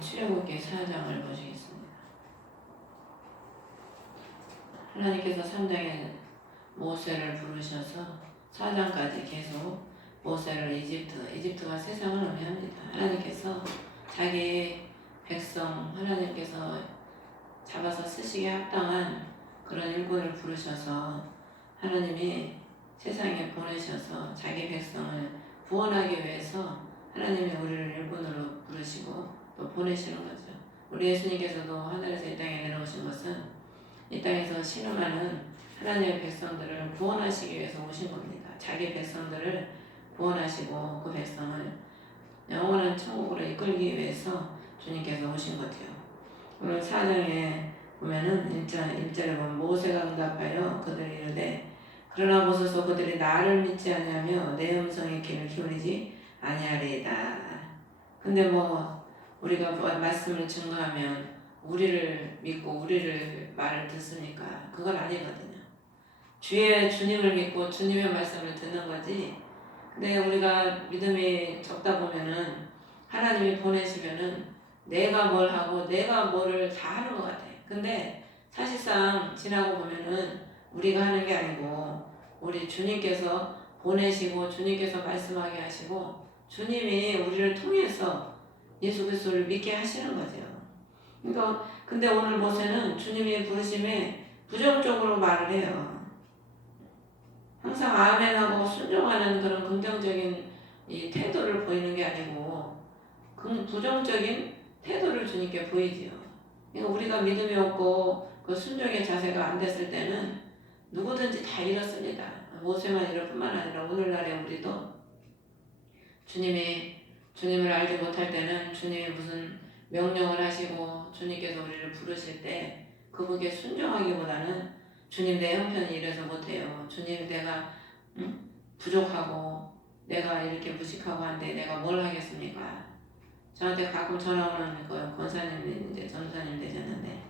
출애굽기 4장을 보시겠습니다. 하나님께서 3장에 모세를 부르셔서 4장까지 계속 모세를 이집트가 세상을 의미합니다. 하나님께서 자기 백성 하나님께서 잡아서 쓰시기에 합당한 그런 일꾼을 부르셔서 하나님이 세상에 보내셔서 자기 백성을 구원하기 위해서 하나님이 우리를 일꾼으로 부르시고 또 보내시는 거죠. 우리 예수님께서도 하늘에서 이 땅에 내려오신 것은 이 땅에서 신음하는 하나님의 백성들을 구원하시기 위해서 오신 겁니다. 자기 백성들을 구원하시고 그 백성을 영원한 천국으로 이끌기 위해서 주님께서 오신 거죠. 오늘 4장에 보면은 1절에 보면 모세가 응답하여 그들이 이르되 그러나 보소서 그들이 나를 믿지 아니하며 내 음성의 귀를 기울이지 아니하리이다. 근데 우리가 말씀을 증거하면 우리를 믿고 우리를 말을 듣습니까? 그건 아니거든요. 주님을 믿고 주님의 말씀을 듣는 거지. 근데 우리가 믿음이 적다 보면은 하나님이 보내시면은 내가 뭘 하고 내가 뭐를 다 하는 것 같아. 근데 사실상 지나고 보면은 우리가 하는 게 아니고 우리 주님께서 보내시고 주님께서 말씀하게 하시고 주님이 우리를 통해서 예수 그리스도를 믿게 하시는 거죠. 그러니까 근데 오늘 모세는 주님이 부르심에 부정적으로 말을 해요. 항상 아멘하고 순종하는 그런 긍정적인 이 태도를 보이는 게 아니고 부정적인 태도를 주님께 보이지요. 그러니까 우리가 믿음이 없고 그 순종의 자세가 안 됐을 때는 누구든지 다 이렇습니다. 모세만 이럴 뿐만 아니라 오늘날에 우리도 주님을 알지 못할 때는 주님이 무슨 명령을 하시고 주님께서 우리를 부르실 때 그분께 순종하기보다는 주님 내 형편이 이래서 못해요. 주님 내가 부족하고 내가 이렇게 무식하고 한데 내가 뭘 하겠습니까? 저한테 가끔 전화 오는 그 권사님인데 전사님 되셨는데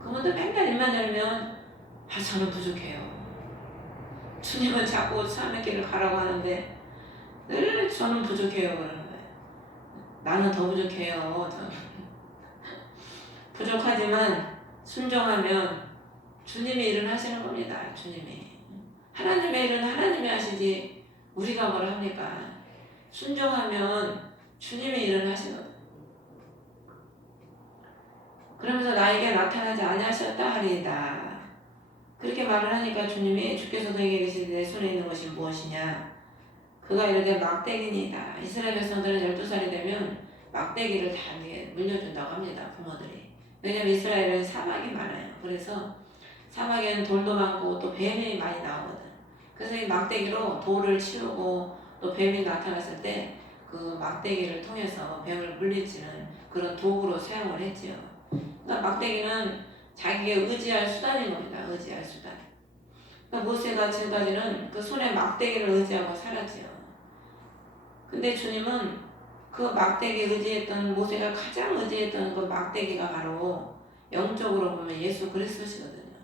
그분도 맨날 입만 열면 저는 부족해요. 주님은 자꾸 삶의 길을 가라고 하는데 늘 저는 부족해요 그러는 거예요. 나는 더 부족해요. 저는. 부족하지만 순종하면 주님이 일을 하시는 겁니다. 주님이. 하나님의 일은 하나님이 하시지 우리가 뭘 합니까? 순종하면 주님이 일을 하시거든. 그러면서 나에게 나타나지 아니하셨다 하리이다. 그렇게 말을 하니까 주님이 주께서 너에게 계시되 내 손에 있는 것이 무엇이냐? 그가 이르되 막대기니이다. 이스라엘 백성들은 12살이 되면 막대기를 다 물려준다고 합니다. 부모들이. 왜냐면 이스라엘은 사막이 많아요. 그래서 사막에는 돌도 많고 또 뱀이 많이 나오거든. 그래서 이 막대기로 돌을 치우고 또 뱀이 나타났을 때 그 막대기를 통해서 뱀을 물리치는 그런 도구로 사용을 했지요. 그러니까 막대기는 자기가 의지할 수단인 겁니다. 의지할 수단. 그러니까 모세가 지금까지는 그 손에 막대기를 의지하고 살았지요. 근데 주님은 그 막대기 의지했던 모세가 가장 의지했던 그 막대기가 바로 영적으로 보면 예수 그리스도시거든요.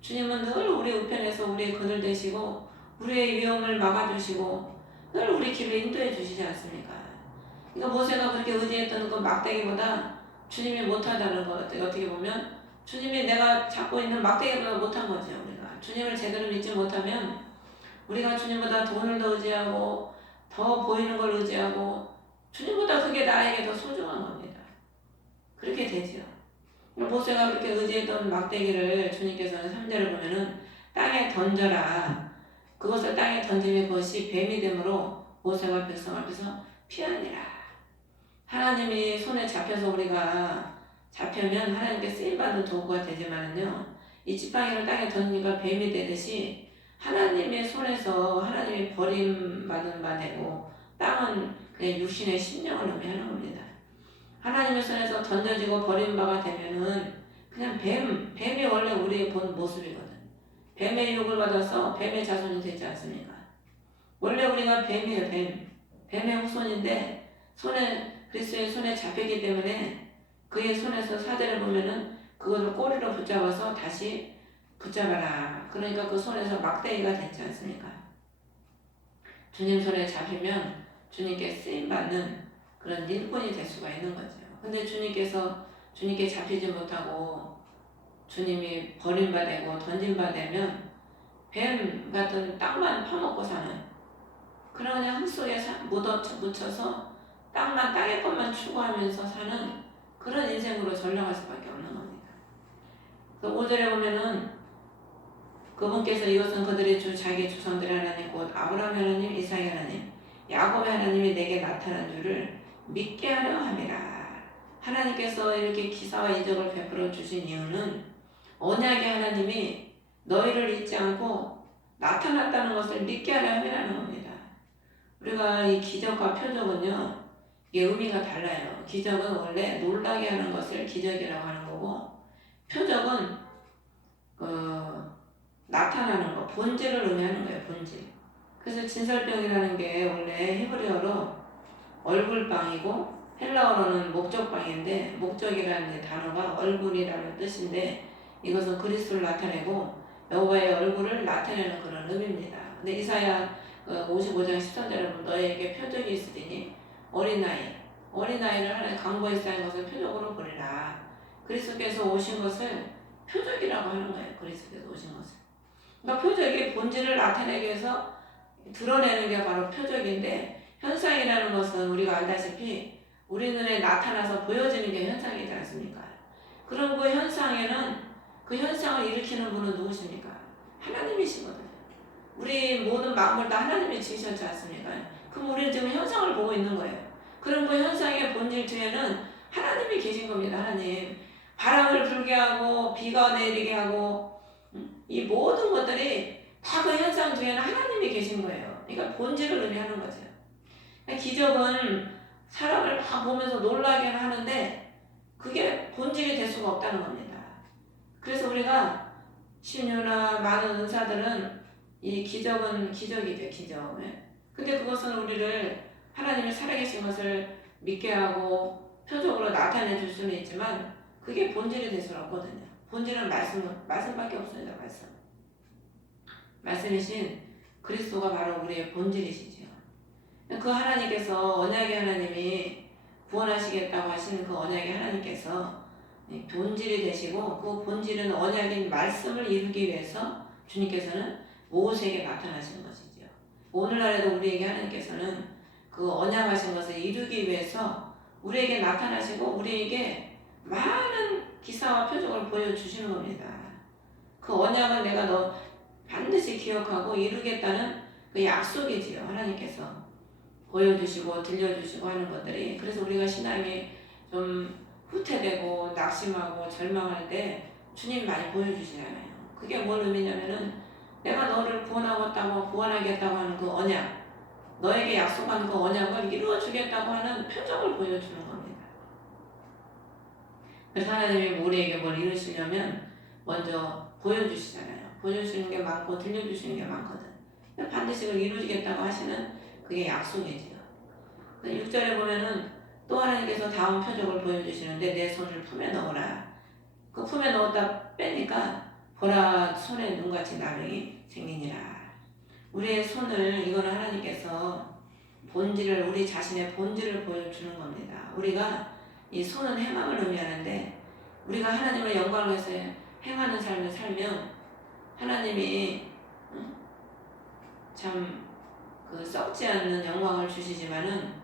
주님은 늘 우리 우편에서 우리의 그늘 되시고 우리의 위험을 막아주시고 늘 우리 길을 인도해 주시지 않습니까? 그러니까 모세가 그렇게 의지했던 그 막대기보다 주님이 못하다는 것 어떻게 보면 주님이 내가 잡고 있는 막대기보다 못한 거죠. 우리가 주님을 제대로 믿지 못하면 우리가 주님보다 돈을 더 의지하고 더 보이는 걸 의지하고 주님보다 그게 나에게 더 소중한 겁니다. 그렇게 되죠. 모세가 그렇게 의지했던 막대기를 주님께서는 3절을 보면은 땅에 던져라. 그것을 땅에 던지면 그것이 뱀이 되므로 모세와 백성 앞에서 피하니라. 하나님이 손에 잡혀서 우리가 잡히면 하나님께 쓰임받는 도구가 되지만은요, 이 지팡이를 땅에 던지니까 뱀이 되듯이 하나님의 손에서 하나님이 버림받은 바 되고 땅은 그냥 육신의 심령을 의미하는 겁니다. 하나님의 손에서 던져지고 버림바가 되면은 그냥 뱀이 원래 우리의 본 모습이거든. 뱀의 유혹을 받아서 뱀의 자손이 되지 않습니까? 원래 우리가 뱀이에요, 뱀의 후손인데 그리스도의 손에 잡혔기 때문에 그의 손에서 사대를 보면은 그것을 꼬리로 붙잡아서 다시 붙잡아라. 그러니까 그 손에서 막대기가 됐지 않습니까? 주님 손에 잡히면 주님께 쓰임받는 그런 일꾼이 될 수가 있는 거죠. 근데 주님께 잡히지 못하고 주님이 버림받고 던짐받으면 뱀 같은 땅만 파먹고 사는 그런 그냥 흙 속에 묻혀서 땅의 것만 추구하면서 사는 그런 인생으로 전락할 수밖에 없는 겁니다. 그 5절에 보면은 그분께서 이것은 그들의 주 자기 조상들의 하나님 곧 아브라함 하나님 이삭의 하나님 야곱의 하나님이 내게 나타난 줄을 믿게 하려 함이라. 하나님께서 이렇게 기사와 이적을 베풀어 주신 이유는 언약의 하나님이 너희를 잊지 않고 나타났다는 것을 믿게 하려 함이라는 겁니다. 우리가 이 기적과 표적은요, 이게 의미가 달라요. 기적은 원래 놀라게 하는 것을 기적이라고 하는 거고, 표적은 나타나는 거, 본질을 의미하는 거예요. 본질. 그래서 진설병이라는 게 원래 히브리어로 얼굴빵이고 헬라어로는 목적빵인데, 목적이라는 단어가 얼굴이라는 뜻인데, 이것은 그리스도를 나타내고 여호와의 얼굴을 나타내는 그런 의미입니다. 근데 이사야 55장 13절에 보면 너에게 표적이 있으리니 어린아이를 하나님 강보에 쌓인 것을 표적으로 보리라. 그리스도께서 오신 것을 표적이라고 하는 거예요. 그리스도께서 오신 것을. 그러니까 표적이 본질을 나타내기 위해서 드러내는 게 바로 표적인데, 현상이라는 것은 우리가 알다시피 우리 눈에 나타나서 보여지는 게 현상이지 않습니까? 그럼 그 현상에는 그 현상을 일으키는 분은 누구십니까? 하나님이시거든요. 우리 모든 만물 다 하나님이 지으셨지 않습니까? 그럼 우리는 지금 현상을 보고 있는 거예요. 그럼 그 현상의 본질 뒤에는 하나님이 계신 겁니다. 하나님. 바람을 불게 하고 비가 내리게 하고 이 모든 것들이 다 그 현상 뒤에는 하나님이 계신 거예요. 그러니까 본질을 의미하는 거죠. 기적은 사람을 막 보면서 놀라게 하는데 그게 본질이 될 수가 없다는 겁니다. 그래서 우리가 신유나 많은 은사들은 이 기적은 기적이죠. 기적. 근데 그것은 우리를 하나님이 살아계신 것을 믿게 하고 표적으로 나타내 줄 수는 있지만 그게 본질이 될 수는 없거든요. 본질은 말씀밖에 없습니다. 말씀이신 그리스도가 바로 우리의 본질이시죠. 그 하나님께서 언약의 하나님이 구원하시겠다고 하시는 그 언약의 하나님께서 본질이 되시고 그 본질은 언약인 말씀을 이루기 위해서 주님께서는 모세에게 나타나시는 것이죠. 오늘날에도 우리에게 하나님께서는 그 언약하신 것을 이루기 위해서 우리에게 나타나시고 우리에게 많은 기사와 표적을 보여주시는 겁니다. 그 언약을 내가 너 반드시 기억하고 이루겠다는 그 약속이지요. 하나님께서 보여주시고 들려주시고 하는 것들이. 그래서 우리가 신앙이 좀 후퇴되고 낙심하고 절망할 때 주님 많이 보여주시잖아요. 그게 뭘 의미냐면은 내가 너를 구원하겠다고 하는 그 언약, 너에게 약속한 그 언약을 이루어주겠다고 하는 표적을 보여주는 겁니다. 그래서 하나님이 우리에게 뭘 이루시려면 먼저 보여주시잖아요. 보여주시는 게 많고 들려주시는 게 많거든. 반드시 그걸 이루시겠다고 하시는 그게 약속이지요. 6절에 보면은 또 하나님께서 다음 표적을 보여주시는데 내 손을 품에 넣어라. 그 품에 넣었다 빼니까 보라 손에 눈같이 나병이 생기니라. 우리의 손을 이거는 하나님께서 우리 자신의 본질을 보여주는 겁니다. 우리가 이 손은 행함을 의미하는데 우리가 하나님의 영광을 위해서 행하는 삶을 살면 하나님이 참 그 썩지 않는 영광을 주시지만은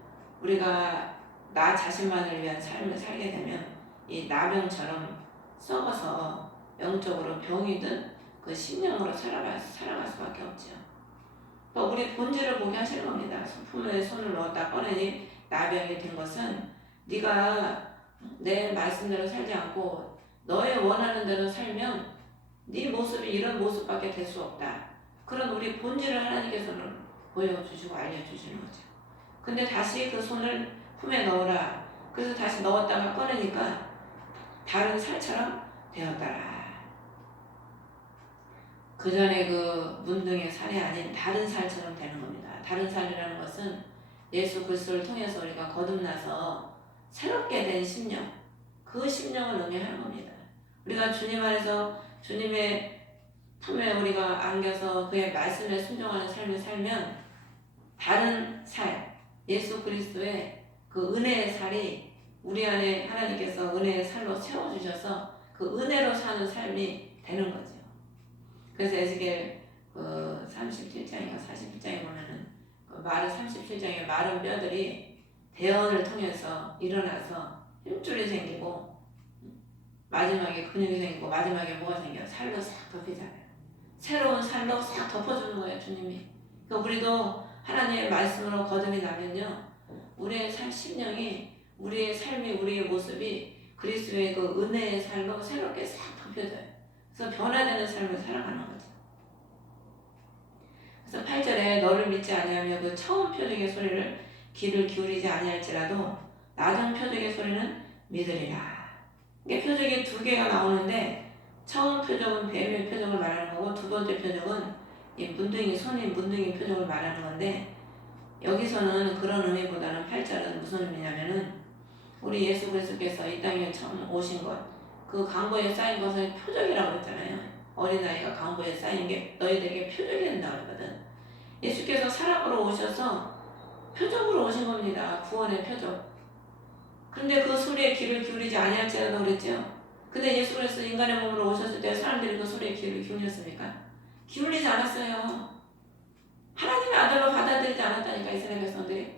우리가 나 자신만을 위한 삶을 살게 되면 이 나병처럼 썩어서 영적으로 병이 든 그 심령으로 살아갈 수밖에 없죠. 우리 본질을 보게 하시는 겁니다. 품에 손을 넣었다 꺼내니 나병이 된 것은 네가 내 말씀대로 살지 않고 너의 원하는 대로 살면 네 모습이 이런 모습밖에 될 수 없다. 그런 우리 본질을 하나님께서는 보여주시고 알려주시는 거죠. 근데 다시 그 손을 품에 넣어라. 그래서 다시 넣었다가 꺼내니까 다른 살처럼 되었더라. 그 전에 그 문둥의 살이 아닌 다른 살처럼 되는 겁니다. 다른 살이라는 것은 예수 그리스도를 통해서 우리가 거듭나서 새롭게 된 심령, 그 심령을 의미하는 겁니다. 우리가 주님 안에서 주님의 품에 우리가 안겨서 그의 말씀에 순종하는 삶을 살면 다른 살, 예수 그리스도의 그 은혜의 살이 우리 안에 하나님께서 은혜의 살로 채워주셔서 그 은혜로 사는 삶이 되는 거죠. 그래서 에스겔 그 37장인가 41장에 보면은 그 마른 37장에 마른 뼈들이 대언을 통해서 일어나서 힘줄이 생기고 마지막에 근육이 생기고 마지막에 뭐가 생겨? 살로 싹 덮이잖아요. 새로운 살로 싹 덮어주는 거예요, 주님이. 그러니까 우리도 하나님의 말씀으로 거듭이 나면요, 우리의 심령이, 우리의 삶이, 우리의 모습이 그리스도의 그 은혜의 살로 새롭게 싹 덮여져요. 그래서 변화되는 삶을 살아가는 거죠. 그래서 8절에 너를 믿지 아니하며 그 처음 표적의 소리를 귀를 기울이지 아니할지라도 낮은 표적의 소리는 믿으리라. 이게 표적이 두 개가 나오는데 처음 표적은 뱀의 표적을 말하는 거고 두 번째 표적은 이 문둥이 손인 문둥이 표적을 말하는 건데 여기서는 그런 의미보다는 8절은 무슨 의미냐면은 우리 예수 그리스도께서 이 땅에 처음 오신 것, 그 강보에 쌓인 것을 표적이라고 했잖아요. 어린아이가 강보에 쌓인 게 너희들에게 표적이 된다고 그러거든. 예수께서 사람으로 오셔서 표적으로 오신 겁니다. 구원의 표적. 근데 그 소리에 귀를 기울이지 아니할지라도 그랬죠. 근데 예수 그리스도 인간의 몸으로 오셨을 때 사람들이 그 소리에 귀를 기울였습니까? 기울이지 않았어요. 하나님의 아들로 받아들이지 않았다니까 이스라엘 백성들이.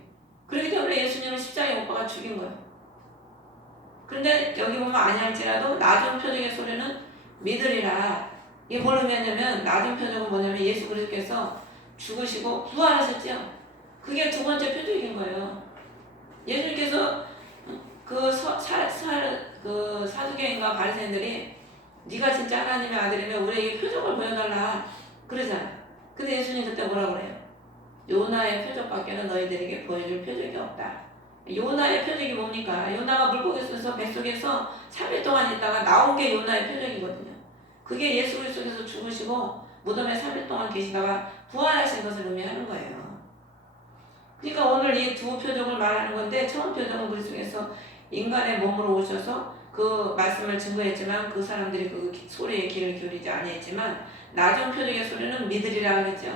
그렇기 때문에 예수님을 십자가에 못 박아 죽인 거예요. 그런데 여기 보면 아니할지라도 낮은 표적의 소리는 믿으리라. 이게 뭘 의미하냐면 낮은 표적은 뭐냐면 예수 그리스도께서 죽으시고 부활하셨죠. 그게 두 번째 표적인 거예요. 예수님께서 그 사두개인과 바리새인들이 네가 진짜 하나님의 아들이면 우리에게 표적을 보여달라 그러잖아. 근데 예수님 그때 뭐라고 그래요? 요나의 표적밖에는 너희들에게 보여줄 표적이 없다. 요나의 표적이 뭡니까? 요나가 물고기 속에서 뱃속에서 3일 동안 있다가 나온 게 요나의 표적이거든요. 그게 예수 그리스도께서 죽으시고 무덤에 3일 동안 계시다가 부활하신 것을 의미하는 거예요. 그러니까 오늘 이 두 표적을 말하는 건데 처음 표적은 그리스도께서 인간의 몸으로 오셔서 그 말씀을 증거했지만 그 사람들이 그 소리에 귀를 기울이지 아니했지만 낮은 표적의 소리는 믿으리라 하겠죠.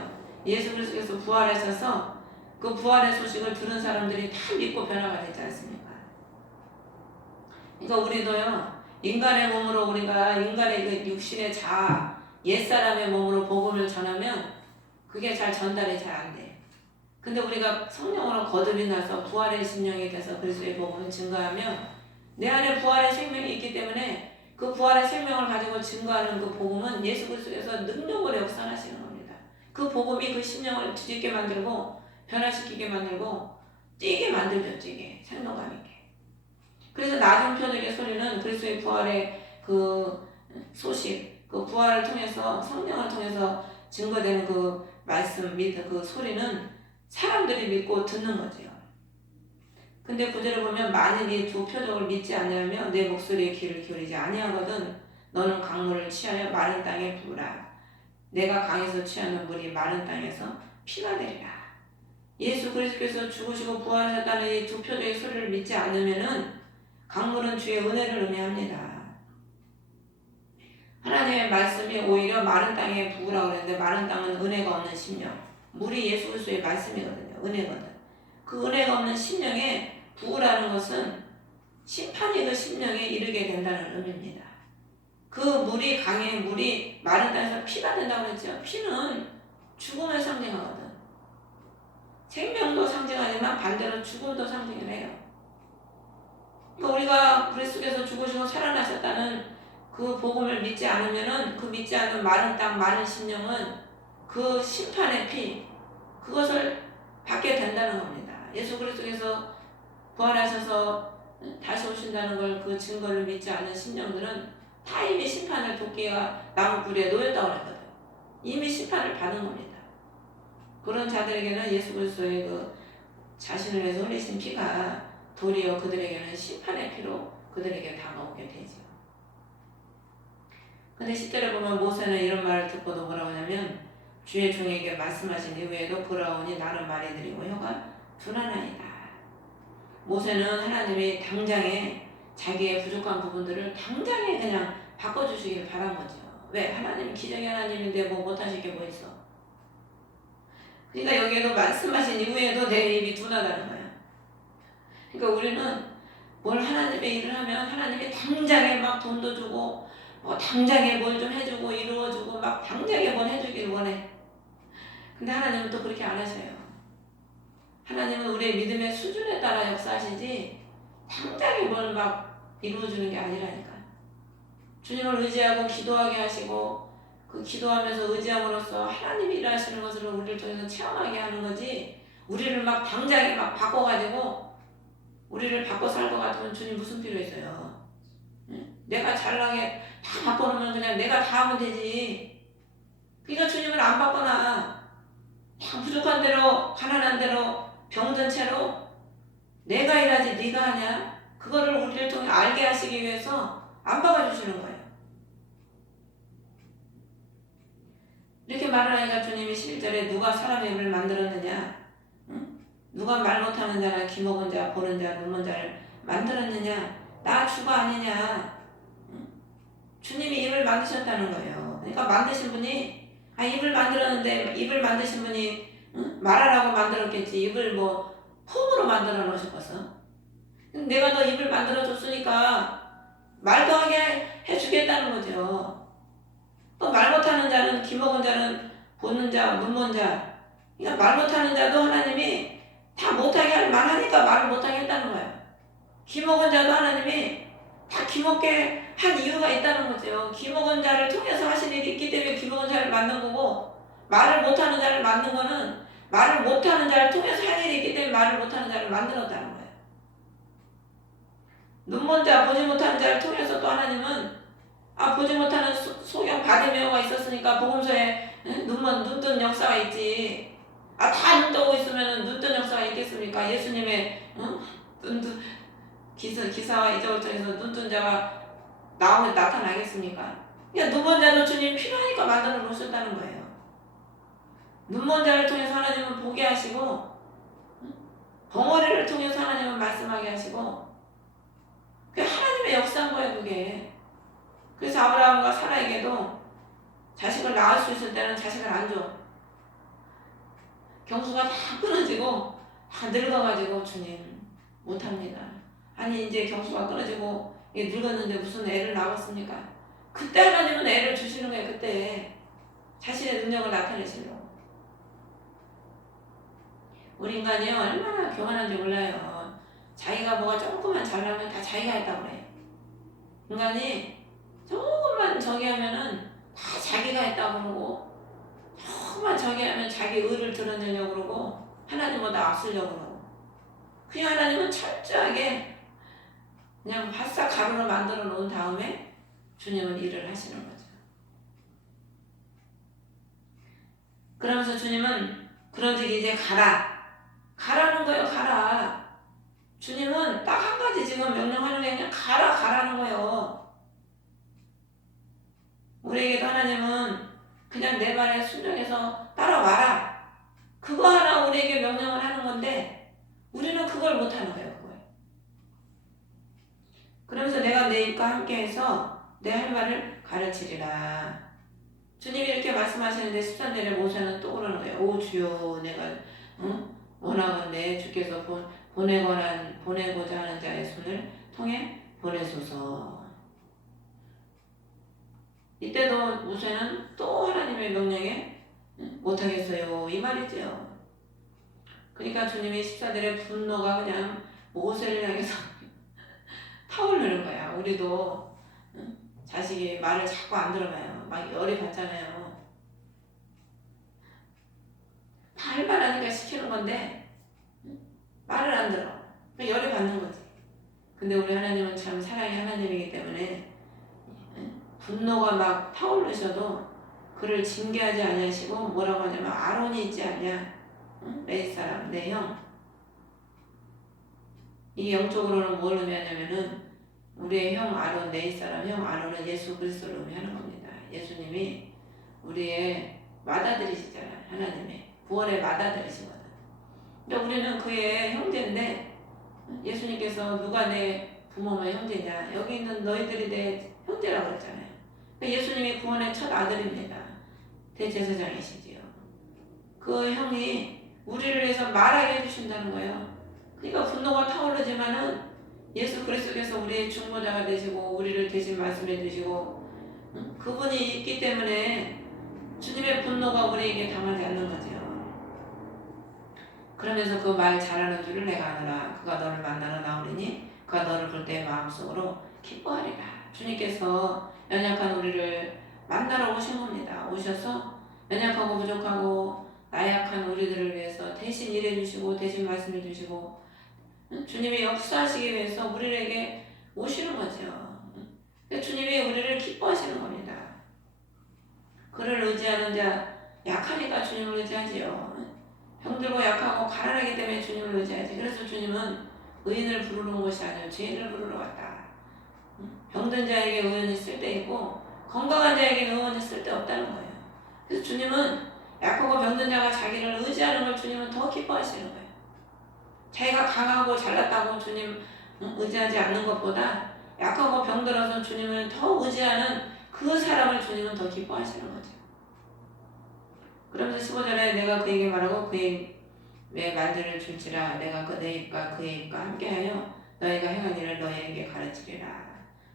예수 그리스도께서 부활하셔서 그 부활의 소식을 들은 사람들이 다 믿고 변화가 되지 않습니까? 그러니까 우리도요, 인간의 몸으로 우리가 인간의 그 육신의 자아, 옛사람의 몸으로 복음을 전하면 그게 잘 전달이 잘 안 돼. 근데 우리가 성령으로 거듭이 나서 부활의 심령이 돼서 그리스도의 복음을 증거하면 내 안에 부활의 생명이 있기 때문에 그 부활의 생명을 가지고 증거하는 그 복음은 예수 그리스도께서 능력으로 역사하시는 겁니다. 그 복음이 그 심령을 뒤집게 만들고 변화시키게 만들고 뛰게 만들죠. 뛰게 생동감 있게. 그래서 낮은 표적의 소리는 그리스도의 부활의 그 소식, 그 부활을 통해서 성령을 통해서 증거되는 그 말씀 및 그 소리는 사람들이 믿고 듣는 거죠. 근데 구절을 보면 만일 이 두 표적을 믿지 아니하면 내 목소리에 귀를 기울이지 아니하거든 너는 강물을 취하여 마른 땅에 부으라. 내가 강에서 취하는 물이 마른 땅에서 피가 되리라. 예수 그리스도께서 죽으시고 부활하셨다는 이 두 표적의 소리를 믿지 않으면은 강물은 주의 은혜를 의미합니다. 하나님의 말씀이 오히려 마른 땅에 부으라고 그랬는데 마른 땅은 은혜가 없는 심령. 물이 예수 그리스도의 말씀이거든요. 은혜거든. 그 은혜가 없는 심령에 부으라는 것은 심판이 그 심령에 이르게 된다는 의미입니다. 그 물이 강에 물이 마른 땅에서 피가 된다고 그랬죠. 피는 죽음을 상징하거든. 생명도 상징하지만 반대로 죽음도 상징을 해요. 그러니까 우리가 그리스도께서 죽으시고 살아나셨다는 그 복음을 믿지 않으면은 그 믿지 않은 마른 땅 마른 심령은 그 심판의 피 그것을 받게 된다는 겁니다. 예수 그리스도께서 부활하셔서 다시 오신다는 걸 그 증거를 믿지 않는 심령들은 다 이미 심판을 도끼가 나무불에 놓였다고 하거든. 이미 심판을 받은 겁니다. 그런 자들에게는 예수 그리스도의 그 자신을 위해서 흘리신 피가 도리어 그들에게는 심판의 피로 그들에게 다가오게 되죠. 근데 10절에 보면 모세는 이런 말을 듣고도 뭐라고 하냐면 주의 종에게 말씀하신 이후에도 돌아오니 나는 말이 느리고 혀가 둔하나이다. 모세는 하나님이 당장에 자기의 부족한 부분들을 당장에 그냥 바꿔주시길 바란 거죠. 왜? 하나님이 기적의 하나님인데 뭐 못하실 게 뭐 있어. 그러니까 여기에도 말씀하신 이후에도 내 입이 둔하다는 거야. 그러니까 우리는 뭘 하나님의 일을 하면 하나님이 당장에 막 돈도 주고 뭐 당장에 뭘 좀 해주고 이루어주고 막 당장에 뭘 해주길 원해. 근데 하나님은 또 그렇게 안 하셔요. 하나님은 우리의 믿음의 수준에 따라 역사하시지 당장에 뭘 막 이루어주는 게 아니라니까. 주님을 의지하고 기도하게 하시고 그 기도하면서 의지함으로써 하나님이 일하시는 것을 우리를 통해서 체험하게 하는 거지, 우리를 막 당장에 막 바꿔가지고 우리를 바꿔 살 것 같으면 주님 무슨 필요 있어요? 응? 내가 잘나게 다 바꿔놓으면 그냥 내가 다 하면 되지. 그러니까 주님을 안 바꿔놔. 다 부족한 대로 가난한 대로 병든 채로 내가 일하지 네가 하냐? 그거를 우리를 통해 알게 하시기 위해서 안 박아주시는 거예요. 이렇게 말을 하니까 주님이 11절에 누가 사람의 입을 만들었느냐? 응? 누가 말 못하는 자나 귀먹은 자, 보는 자, 눈먼 자를 만들었느냐? 나 주가 아니냐? 응? 주님이 입을 만드셨다는 거예요. 그러니까 만드신 분이 입을 만들었는데 입을 만드신 분이 응? 말하라고 만들었겠지. 입을 뭐 폼으로 만들어 놓으셨겠어? 내가 너 입을 만들어 줬으니까 말도 하게 해주겠다는 거죠. 또 말 못하는 자는 귀먹은 자는 보는 자, 눈먼 자. 그러니까 말 못하는 자도 하나님이 다 못하게 할 만하니까 말을 못하게 했다는 거예요. 귀먹은 자도 하나님이 다 귀먹게 한 이유가 있다는 거죠. 귀먹은 자를 통해서 하신 일이 있기 때문에 귀먹은 자를 만든 거고, 말을 못하는 자를 만든 거는 말을 못하는 자를 통해서 할 일이 있기 때문에 말을 못하는 자를 만들었다는 거예요. 눈먼 자, 보지 못하는 자를 통해서 또 하나님은 보지 못하는 소경 바디메오가 있었으니까 복음서에 눈뜬 역사가 있지. 다 눈 뜨고 있으면 눈뜬 역사가 있겠습니까? 예수님의 기사와 이적을 통해서 눈뜬 자가 나타나겠습니까? 그러니까 눈먼 자도 주님 필요하니까 만들어 놓으셨다는 거예요. 눈먼 자를 통해서 하나님은 보게 하시고, 벙어리를 통해서 하나님은 말씀하게 하시고, 그게 하나님의 역사인 거예요, 그게. 그래서 아브라함과 사라에게도 자식을 낳을 수 있을 때는 자식을 안 줘. 경수가 다 끊어지고 다 늙어가지고 주님 못합니다. 아니 이제 경수가 끊어지고 늙었는데 무슨 애를 낳았습니까? 그때 하나님은 애를 주시는 거예요. 그때 자신의 능력을 나타내시려고. 우리 인간이 얼마나 교만한지 몰라요. 자기가 뭐가 조금만 잘나면 다 자기가 했다고 그래요. 인간이 조금만 저기 하면은 다 자기가 했다고 그러고, 조금만 저기 하면 자기 의를 드러내려고 그러고, 하나님보다 앞서려고 그러고. 그냥 하나님은 철저하게 그냥 바싹 가루로 만들어 놓은 다음에 주님은 일을 하시는 거죠. 그러면서 주님은 그런즉 이제 가라는 거예요. 가라. 주님은 딱 한 가지 지금 명령하는 게 그냥 가라는 거예요. 우리에게도 하나님은 그냥 내 말에 순종해서 따라와라. 그거 하나 우리에게 명령을 하는 건데 우리는 그걸 못하는 거예요. 그걸. 그러면서 내가 내 입과 함께해서 내 할 말을 가르치리라. 주님이 이렇게 말씀하시는데 13절에 모세는 또 그러는 거예요. 오 주여, 내가 원하건대 주께서 보내고자 하는 자의 손을 통해 보내소서. 이때도 모세는 또 하나님의 명령에 못하겠어요 이 말이죠. 그러니까 주님이 14절에 분노가 그냥 모세를 향해서 타오르는 거야. 우리도 자식이 말을 자꾸 안 들어봐요. 막 열이 받잖아요. 말만 하니까 시키는 건데 말을 안 들어. 열이 받는 거지. 근데 우리 하나님은 참 사랑의 하나님이기 때문에 분노가 막 타오르셔도 그를 징계하지 아니하시고 뭐라고 하냐면 아론이 있지 않냐, 레위 사람 내 형. 이게 영적으로는 뭘 의미하냐면은 우리의 형 아론, 레위 사람 형 아론은 예수 그리스도를 의미하는 겁니다. 예수님이 우리의 맏아들이시잖아요. 하나님의 구원의 맏아들이시거든. 근데 우리는 그의 형제인데 예수님께서 누가 내 부모면 형제냐, 여기 있는 너희들이 내 형제라고 그랬잖아요. 예수님이 구원의 첫 아들입니다. 대제사장이시지요. 그 형이 우리를 위해서 말하게 해주신다는 거예요. 그러니까 분노가 타오르지만은 예수 그리스도께서 우리의 중보자가 되시고 우리를 대신 말씀해 주시고 그분이 있기 때문에 주님의 분노가 우리에게 당하지 않는 거죠. 그러면서 그 말 잘하는 줄을 내가 아노라. 그가 너를 만나러 나오리니 그가 너를 볼 때 마음속으로 기뻐하리라. 주님께서 연약한 우리를 만나러 오신 겁니다. 오셔서 연약하고 부족하고 나약한 우리들을 위해서 대신 일해 주시고 대신 말씀해 주시고 주님이 역사하시기 위해서 우리에게 오시는 거죠. 주님이 우리를 기뻐하시는 겁니다. 그를 의지하는 자 약하니까 주님을 의지하지요. 병들고 약하고 가난하기 때문에 주님을 의지하지. 그래서 주님은 의인을 부르는 것이 아니요 죄인을 부르러 왔다. 병든 자에게 의원이 쓸데있고 건강한 자에게는 의원이 쓸데없다는 거예요. 그래서 주님은 약하고 병든 자가 자기를 의지하는 걸 주님은 더 기뻐하시는 거예요. 자기가 강하고 잘났다고 주님 의지하지 않는 것보다 약하고 병들어서 주님을 더 의지하는 그 사람을 주님은 더 기뻐하시는 거죠. 그러면서 15절에 내가 그에게 말하고 그의 말들을 줄지라. 내가 내 입과 그의 입과 함께하여 너희가 행한 일을 너희에게 가르치리라.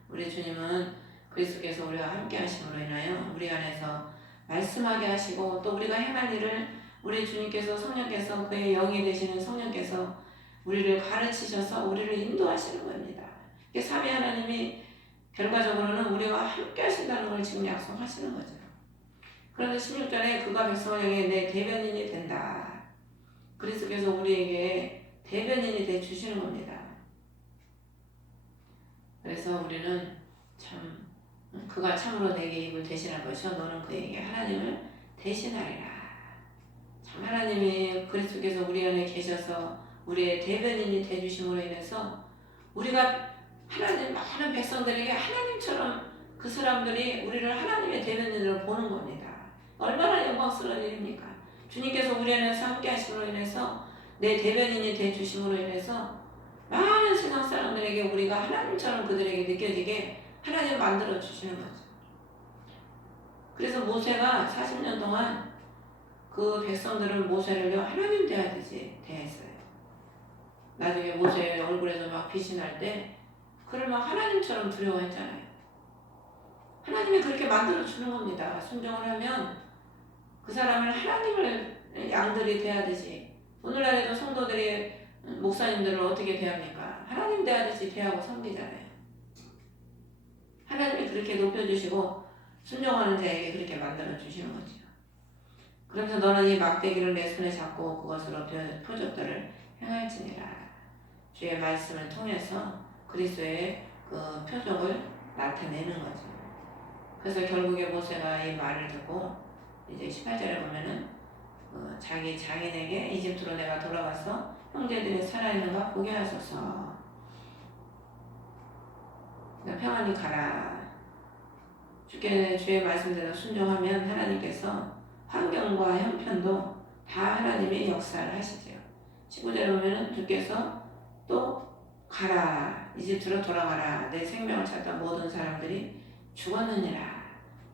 우리 주님은 그리스도께서 우리와 함께 하심으로 인하여 우리 안에서 말씀하게 하시고 또 우리가 행한 일을 우리 주님께서 성령께서 그의 영이 되시는 성령께서 우리를 가르치셔서 우리를 인도하시는 겁니다. 이게 삼위 하나님이 결과적으로는 우리와 함께 하신다는 걸 지금 약속하시는 거죠. 그런데 16절에 그가 백성을 향해 내 대변인이 된다. 그리스도께서 우리에게 대변인이 돼 주시는 겁니다. 그래서 우리는 참 그가 참으로 내게 입을 대신할 것이요 너는 그에게 하나님을 대신하리라. 참 하나님이 그리스도께서 우리 안에 계셔서 우리의 대변인이 돼 주심으로 인해서 우리가 하나님 많은 백성들에게 하나님처럼 그 사람들이 우리를 하나님의 대변인으로 보는 겁니다. 얼마나 영광스러운 일입니까? 주님께서 우리 안에서 함께 하심으로 인해서 내 대변인이 돼 주심으로 인해서 많은 세상 사람들에게 우리가 하나님처럼 그들에게 느껴지게 하나님 만들어 주시는 거죠. 그래서 모세가 40년 동안 그 백성들은 모세를 하나님 대하듯이 대했어요. 나중에 모세의 얼굴에서 막 빛이 날 때 그를 막 하나님처럼 두려워했잖아요. 하나님이 그렇게 만들어 주는 겁니다. 순종을 하면 그 사람을 하나님을 양들이 대하듯이. 오늘날에도 성도들이 목사님들을 어떻게 대합니까? 하나님 대하듯이 대하고 섬기잖아요. 하나님이 그렇게 높여주시고 순종하는 자에게 그렇게 만들어 주시는 거죠. 그러면서 너는 이 막대기를 내 손에 잡고 그것으로 표적들을 행할지니라. 주의 말씀을 통해서 그리스도의 그 표적을 나타내는 거죠. 그래서 결국에 모세가 이 말을 듣고 이제 18절에 보면은 자기 장인에게 이집트로 내가 돌아가서 형제들이 살아있는가 보게 하소서. 평안히 가라. 주의 말씀대로 순종하면 하나님께서 환경과 형편도 다 하나님의 역사를 하시죠. 19절에 보면은 주께서 또 가라. 이집트로 돌아가라. 내 생명을 찾던 모든 사람들이 죽었느니라.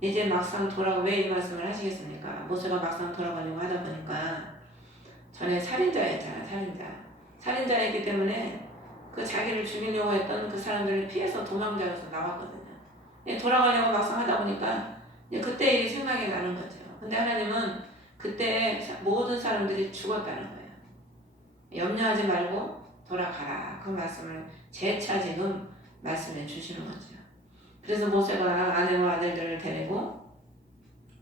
이제 막상 왜 이 말씀을 하시겠습니까? 모세가 막상 돌아가려고 하다 보니까 전에 살인자였잖아. 살인자였기 때문에 그 자기를 죽이려고 했던 그 사람들을 피해서 도망자로서 나왔거든요. 돌아가려고 막상 하다 보니까 그때 일이 생각이 나는 거죠. 근데 하나님은 그때 모든 사람들이 죽었다는 거예요. 염려하지 말고 돌아가라. 그 말씀을 재차 지금 말씀해 주시는 거죠. 그래서 모세가 아내와 아들들을 데리고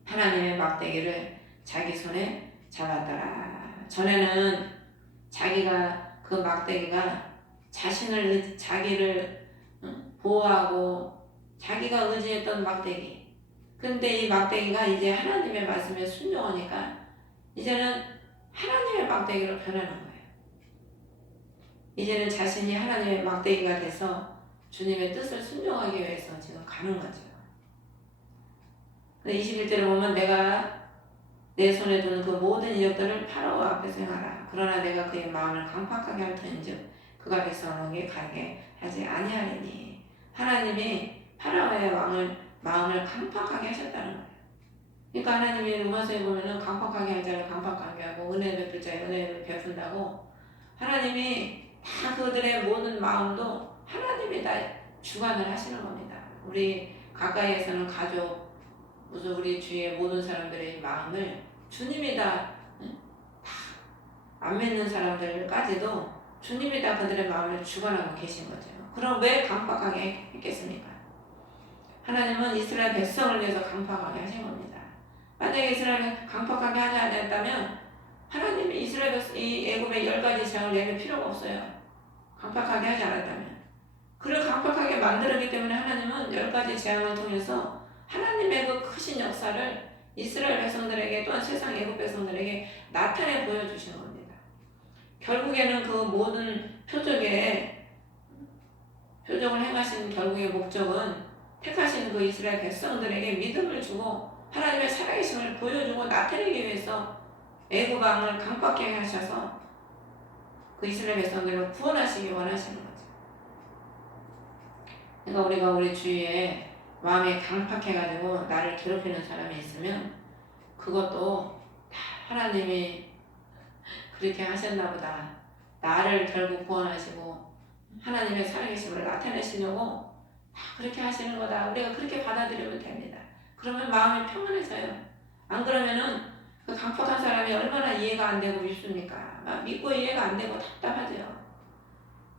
하나님의 막대기를 자기 손에 잡았더라. 전에는 자기가 그 막대기가 자기를 보호하고 자기가 의지했던 막대기. 근데 이 막대기가 이제 하나님의 말씀에 순종하니까 이제는 하나님의 막대기로 변하는 거예요. 이제는 자신이 하나님의 막대기가 돼서 주님의 뜻을 순종하기 위해서 지금 가는 거죠. 21절에 보면 내가 내 손에 두는 그 모든 이적들을 파라오 앞에서 행하라. 그러나 내가 그의 마음을 강팍하게 할 터인즉 그가 백성에게 가게 하지 아니하리니. 하나님이 파라오의 마음을 강팍하게 하셨다는 거예요. 그러니까 하나님이 로마서에 보면은 강팍하게 할 자를 강팍하게 하고 은혜 베풀 자에 은혜를 베푼다고 하나님이 다 그들의 모든 마음도 하나님이 다 주관을 하시는 겁니다. 우리 가까이에서는 가족, 무슨 우리 주위의 모든 사람들의 마음을 주님이 다 안 믿는 사람들까지도 주님이 다 그들의 마음을 주관하고 계신 거죠. 그럼 왜 강팍하게 했겠습니까? 하나님은 이스라엘 백성을 위해서 강팍하게 하신 겁니다. 만약에 이스라엘을 강팍하게 하지 않았다면 하나님이 이스라엘 이 애굽의 10가지 재앙을 내릴 필요가 없어요. 강팍하게 하지 않았다면. 그를 강팍하게 만들었기 때문에 하나님은 10가지 재앙을 통해서 하나님의 그 크신 역사를 이스라엘 백성들에게 또한 세상 애굽 백성들에게 나타내 보여주신 겁니다. 결국에는 그 모든 표적을 행하신 결국의 목적은 택하신 그 이스라엘 백성들에게 믿음을 주고 하나님의 살아계심을 보여주고 나타내기 위해서 애굽 왕을 강팍하게 하셔서 그 이스라엘 백성들을 구원하시기 원하시는 거죠. 그러니까 우리가 우리 주위에 마음이 강팍해가지고 나를 괴롭히는 사람이 있으면 그것도 다 하나님이 그렇게 하셨나 보다. 나를 결국 구원하시고 하나님의 살아계심을 나타내시려고 다 그렇게 하시는 거다. 우리가 그렇게 받아들이면 됩니다. 그러면 마음이 평안해져요. 안 그러면은 그 강팍한 사람이 얼마나 이해가 안 되고 밉습니까? 믿고 이해가 안 되고 답답하죠.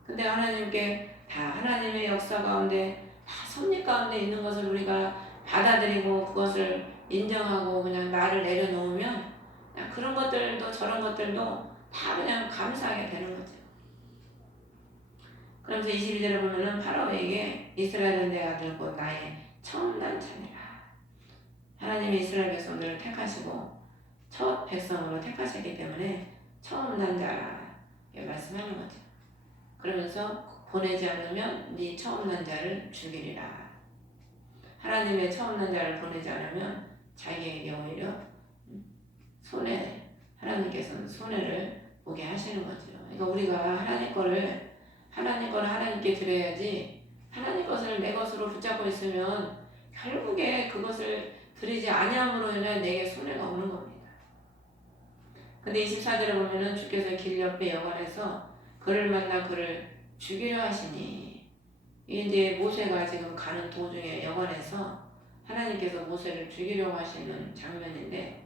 근데 하나님께 다 하나님의 역사 가운데 다 섭리 가운데 있는 것을 우리가 받아들이고 그것을 인정하고 그냥 나를 내려놓으면 그냥 그런 것들도 저런 것들도 다 그냥 감사하게 되는 거죠. 그러면서 22절에 보면은 파라오에게 이스라엘은 내 아들 곧 나의 처음 난 자니라. 하나님이 이스라엘 백성들을 택하시고 첫 백성으로 택하셨기 때문에 처음 난 자라 이렇게 말씀하는 거죠. 그러면서 보내지 않으면 네 처음 난 자를 죽이리라. 하나님의 처음 난 자를 보내지 않으면 자기에게 오히려 하나님께서는 손해를 보게 하시는 거죠. 그러니까 우리가 하나님 거를 하나님께 드려야지 하나님 것을 내 것으로 붙잡고 있으면 결국에 그것을 드리지 아니함으로 인해 내게 손해가 오는 겁니다. 근데 24절에 보면은 주께서 길 옆에 여관에서 그를 만나 그를 죽이려 하시니 이게 이제 모세가 지금 가는 도중에 여관에서 하나님께서 모세를 죽이려고 하시는 장면인데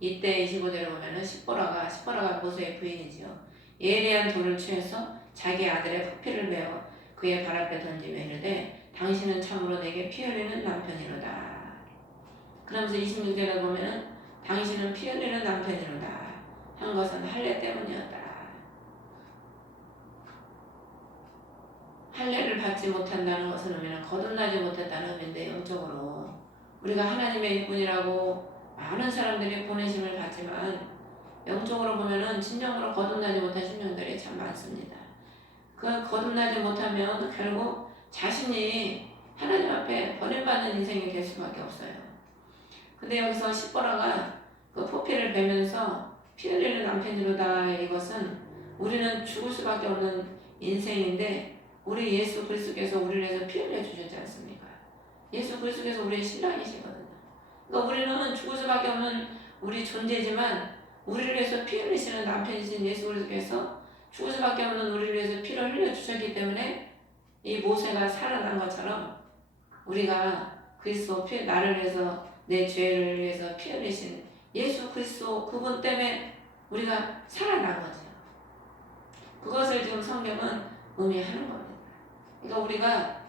이때 25절에 보면은 십보라가 모세의 부인이지요. 예리한 돌을 취해서 자기 아들의 포피를 베어 그의 발 앞에 던지며 이르되 당신은 참으로 내게 피 흘리는 남편이로다. 그러면서 26절에 보면은 당신은 피 흘리는 남편이로다 한 것은 할례 때문이었다. 할례를 받지 못한다는 것은 의미는 거듭나지 못했다는 의미인데 영적으로 우리가 하나님의 일꾼이라고 많은 사람들이 보내심을 받지만 영적으로 보면은 진정으로 거듭나지 못한 심령들이 참 많습니다. 그 거듭나지 못하면 결국 자신이 하나님 앞에 버림받는 인생이 될 수밖에 없어요. 근데 여기서 십보라가 그 포피를 베면서 피 흘리는 남편이로다 이것은 우리는 죽을 수밖에 없는 인생인데 우리 예수 그리스도께서 우리를 위해서 피 흘려 주셨지 않습니까? 예수 그리스도께서 우리의 신랑이시거든요. 그러니까 우리는 죽을 수밖에 없는 우리 존재지만 우리를 위해서 피 흘리시는 남편이신 예수 그리스도께서 죽을 수밖에 없는 우리를 위해서 피를 흘려 주셨기 때문에 이 모세가 살아난 것처럼 우리가 그리스도 나를 위해서 내 죄를 위해서 피 흘리신 예수 그리스도 그분 때문에 우리가 살아난 거죠. 그것을 지금 성경은 의미하는 겁니다. 그러니까 우리가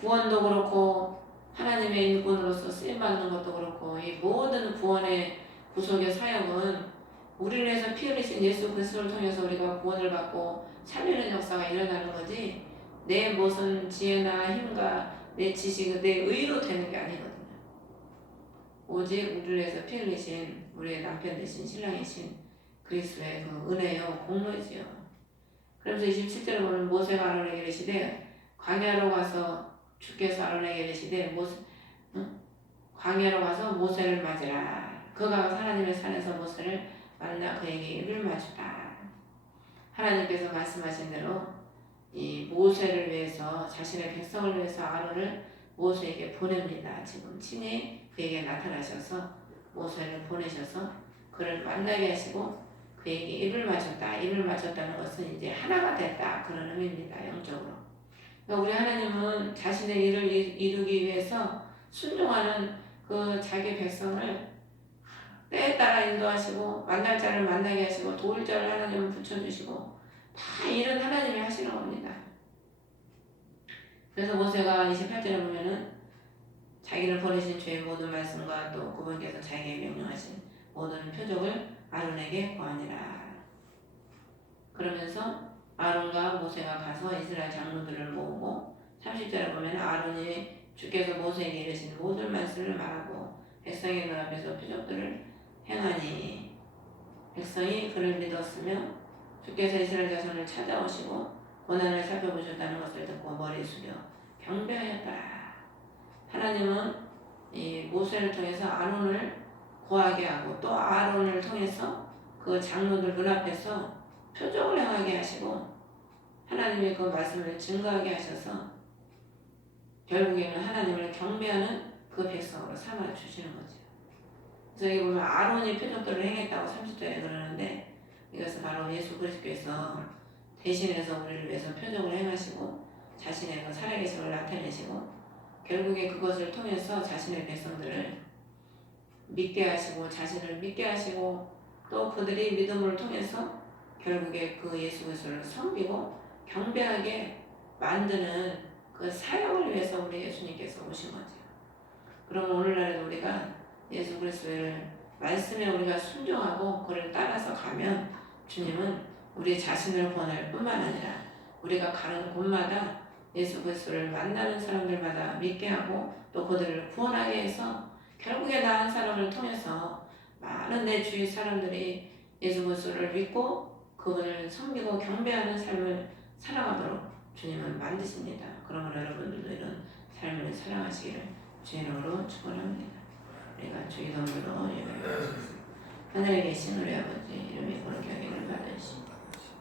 구원도 그렇고 하나님의 일꾼으로서 쓰임받는 것도 그렇고 이 모든 구원의 구속의 사역은 우리를 위해서 피 흘리신 예수 그리스도를 통해서 우리가 구원을 받고 살리는 역사가 일어나는 거지 내 무슨 지혜나 힘과 내 지식, 내 의로 되는 게 아니거든요. 오직 우리를 위해서 피 흘리신 우리의 남편 되신 신랑이신 그리스도의 그 은혜요 공로이지요. 그러면서 27절에 보면 모세가 아론에게 이르시되 광야로 가서 주께서 아론에게 이르시되 광야로 가서 모세를 맞으라. 그가 하나님의 산에서 모세를 만나 그에게 입을 맞추라. 하나님께서 말씀하신 대로 이 모세를 위해서 자신의 백성을 위해서 아론을 모세에게 보냅니다. 지금 친히 그에게 나타나셔서 모세를 보내셔서 그를 만나게 하시고 그에게 입을 맞췄다. 입을 맞췄다는 것은 이제 하나가 됐다. 그런 의미입니다. 영적으로. 그러니까 우리 하나님은 자신의 일을 이루기 위해서 순종하는 그 자기 백성을 때에 따라 인도하시고 만날 자를 만나게 하시고 도울 자를 하나님은 붙여주시고 다 일은 하나님이 하시는 겁니다. 그래서 모세가 28절에 보면은 자기를 버리신 주의 모든 말씀과 또 그분께서 자기에게 명령하신 모든 표적을 아론에게 고하니라. 그러면서 아론과 모세가 가서 이스라엘 장로들을 모으고 30절에 보면 아론이 주께서 모세에게 이르신 모든 말씀을 말하고 백성의 눈 앞에서 표적들을 행하니 백성이 그를 믿었으며 주께서 이스라엘 자손을 찾아오시고 고난을 살펴보셨다는 것을 듣고 머리 숙여 경배하였더라. 하나님은 이 모세를 통해서 아론을 고하게 하고 또 아론을 통해서 그 장로들 눈앞에서 표적을 행하게 하시고 하나님의 그 말씀을 증거하게 하셔서 결국에는 하나님을 경배하는 그 백성으로 삼아 주시는 거죠. 그래서 여기 보면 아론이 표적들을 행했다고 30절에 그러는데 이것은 바로 예수 그리스도께서 대신해서 우리를 위해서 표적을 행하시고 자신의 그 살아계심을 나타내시고 결국에 그것을 통해서 자신의 백성들을 믿게 하시고 자신을 믿게 하시고 또 그들이 믿음을 통해서 결국에 그 예수 그리스도를 섬기고 경배하게 만드는 그 사역을 위해서 우리 예수님께서 오신 거죠. 그럼 오늘날에도 우리가 예수 그리스도를 말씀에 우리가 순종하고 그를 따라서 가면 주님은 우리 자신을 구원할 뿐만 아니라 우리가 가는 곳마다 예수 그리스도를 만나는 사람들마다 믿게 하고 또 그들을 구원하게 해서 결국에 나 한 사람을 통해서 많은 내 주위 사람들이 예수 그리스도를 믿고 그분을 섬기고 경배하는 삶을 살아가도록 주님은 만드십니다. 그러면 여러분들도 이런 삶을 살아가시기를 주의 이름으로 축원합니다. 우리가 주기도문으로 예배하겠습니다. 하늘에 계신 우리 아버지 이름이 거룩히 하기를 받으시옵소서.